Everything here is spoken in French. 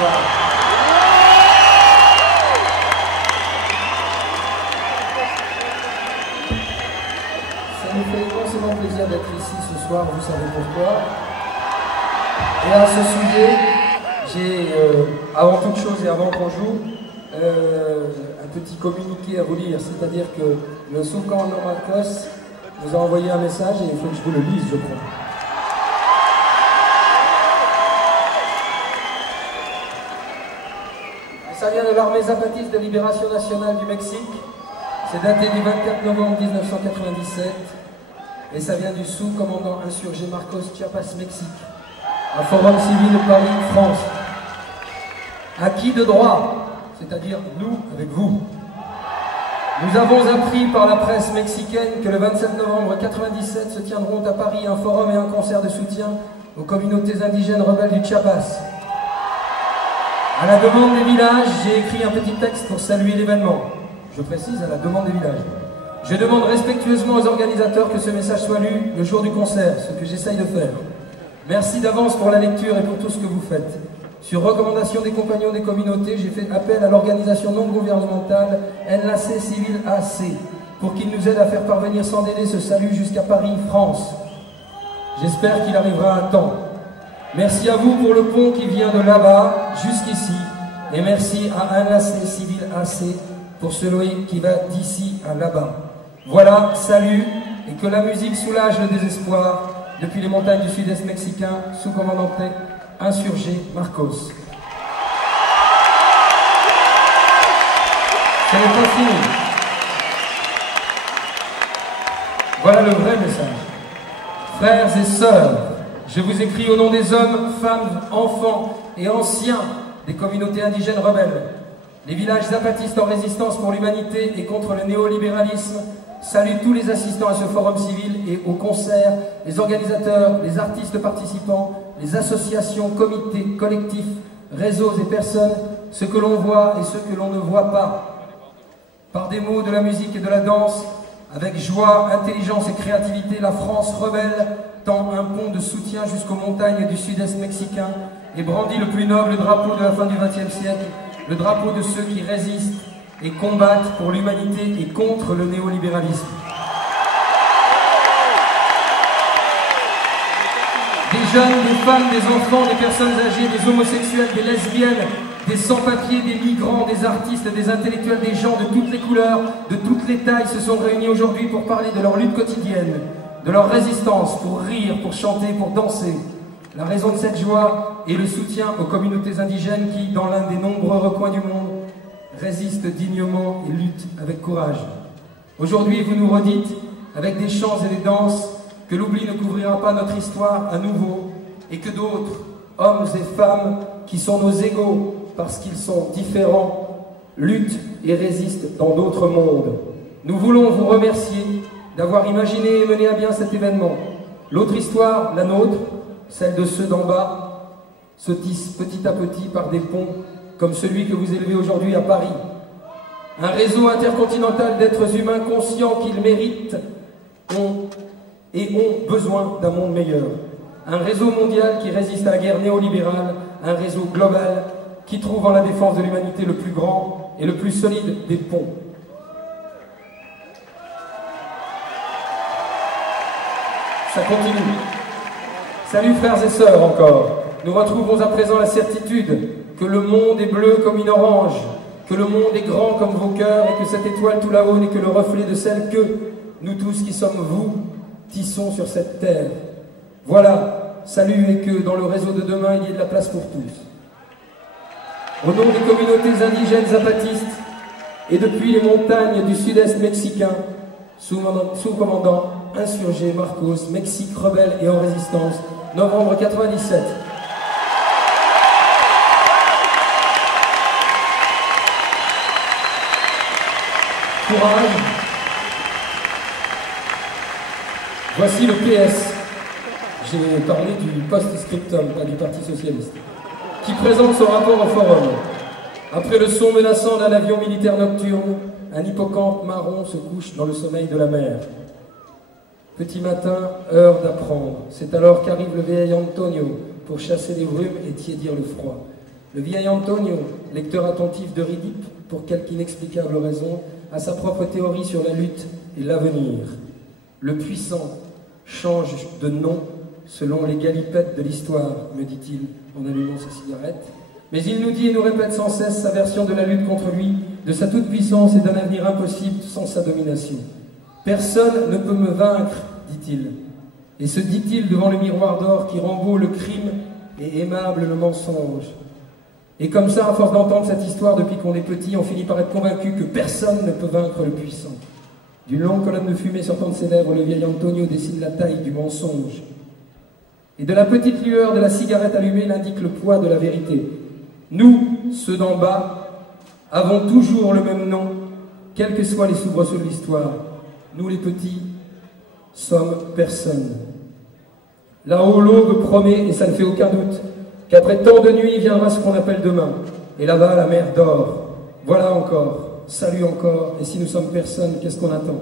soir. Ça nous fait immensément plaisir d'être ici ce soir, vous savez pourquoi. Et à ce sujet, j'ai, avant toute chose et avant qu'on joue, un petit communiqué à vous lire, c'est-à-dire que le Sous-commandant Marcos vous a envoyé un message et il faut que je vous le lise, je crois. Ça vient de l'armée zapatiste de libération nationale du Mexique. C'est daté du 24 novembre 1997 et ça vient du sous-commandant insurgé Marcos Chiapas, Mexique, un forum civil de Paris, France. Acquis de droit, c'est-à-dire nous avec vous. Nous avons appris par la presse mexicaine que le 27 novembre 1997 se tiendront à Paris un forum et un concert de soutien aux communautés indigènes rebelles du Chiapas. À la demande des villages, j'ai écrit un petit texte pour saluer l'événement. Je précise, à la demande des villages. Je demande respectueusement aux organisateurs que ce message soit lu le jour du concert, ce que j'essaye de faire. Merci d'avance pour la lecture et pour tout ce que vous faites. Sur recommandation des compagnons des communautés, j'ai fait appel à l'organisation non gouvernementale Enlace Civil AC pour qu'il nous aide à faire parvenir sans délai ce salut jusqu'à Paris, France. J'espère qu'il arrivera à temps. Merci à vous pour le pont qui vient de là-bas jusqu'ici et merci à Enlace Civil AC pour celui qui va d'ici à là-bas. Voilà, salut et que la musique soulage le désespoir depuis les montagnes du sud-est mexicain, sous-commandant insurgé Marcos. Ce n'est pas fini. Voilà le vrai message. Frères et sœurs, je vous écris au nom des hommes, femmes, enfants et anciens des communautés indigènes rebelles. Les villages zapatistes en résistance pour l'humanité et contre le néolibéralisme saluent tous les assistants à ce forum civil et au concert, les organisateurs, les artistes participants, les associations, comités, collectifs, réseaux et personnes, ceux que l'on voit et ceux que l'on ne voit pas. Par des mots, de la musique et de la danse, avec joie, intelligence et créativité, la France rebelle tend un pont de soutien jusqu'aux montagnes du sud-est mexicain et brandit le plus noble drapeau de la fin du XXe siècle, le drapeau de ceux qui résistent et combattent pour l'humanité et contre le néolibéralisme. Des jeunes, des femmes, des enfants, des personnes âgées, des homosexuels, des lesbiennes, des sans-papiers, des migrants, des artistes, des intellectuels, des gens de toutes les couleurs, de toutes les tailles se sont réunis aujourd'hui pour parler de leur lutte quotidienne, de leur résistance, pour rire, pour chanter, pour danser. La raison de cette joie est le soutien aux communautés indigènes qui, dans l'un des nombreux recoins du monde, résistent dignement et luttent avec courage. Aujourd'hui, vous nous redites, avec des chants et des danses, que l'oubli ne couvrira pas notre histoire à nouveau et que d'autres, hommes et femmes, qui sont nos égaux parce qu'ils sont différents, luttent et résistent dans d'autres mondes. Nous voulons vous remercier d'avoir imaginé et mené à bien cet événement. L'autre histoire, la nôtre, celle de ceux d'en bas, se tisse petit à petit par des ponts comme celui que vous élevez aujourd'hui à Paris. Un réseau intercontinental d'êtres humains conscients qu'ils méritent ont besoin d'un monde meilleur. Un réseau mondial qui résiste à la guerre néolibérale, un réseau global qui trouve en la défense de l'humanité le plus grand et le plus solide des ponts. Ça continue. Salut frères et sœurs encore. Nous retrouvons à présent la certitude que le monde est bleu comme une orange, que le monde est grand comme vos cœurs et que cette étoile tout là-haut n'est que le reflet de celle que nous tous qui sommes vous tissons sur cette terre. Voilà, salut et que dans le réseau de demain il y ait de la place pour tous. Au nom des communautés indigènes zapatistes et depuis les montagnes du sud-est mexicain, sous-commandant insurgé Marcos, Mexique rebelle et en résistance, novembre 97. Courage. Voici le PS. J'ai parlé du post-scriptum, pas du Parti Socialiste, qui présente son rapport au forum. Après le son menaçant d'un avion militaire nocturne, un hippocampe marron se couche dans le sommeil de la mer. Petit matin, heure d'apprendre. C'est alors qu'arrive le vieil Antonio pour chasser les brumes et tiédir le froid. Le vieil Antonio, lecteur attentif d'Eurydipe, pour quelque inexplicable raison, a sa propre théorie sur la lutte et l'avenir. Le puissant change de nom selon les galipettes de l'histoire, me dit-il en allumant sa cigarette. Mais il nous dit et nous répète sans cesse sa version de la lutte contre lui, de sa toute-puissance et d'un avenir impossible sans sa domination. Personne ne peut me vaincre, dit-il. Et se dit-il devant le miroir d'or qui rend beau le crime et aimable le mensonge. Et comme ça, à force d'entendre cette histoire depuis qu'on est petit, on finit par être convaincu que personne ne peut vaincre le puissant. D'une longue colonne de fumée sortant de ses lèvres, le vieil Antonio dessine la taille du mensonge. Et de la petite lueur de la cigarette allumée, il indique le poids de la vérité. Nous, ceux d'en bas, avons toujours le même nom, quels que soient les soubresauts de l'histoire. Nous, les petits, sommes personne. Là-haut, l'aube promet, et ça ne fait aucun doute, qu'après tant de nuits viendra ce qu'on appelle demain. Et là-bas, la mer dort. Voilà encore, salut encore, et si nous sommes personne, qu'est-ce qu'on attend?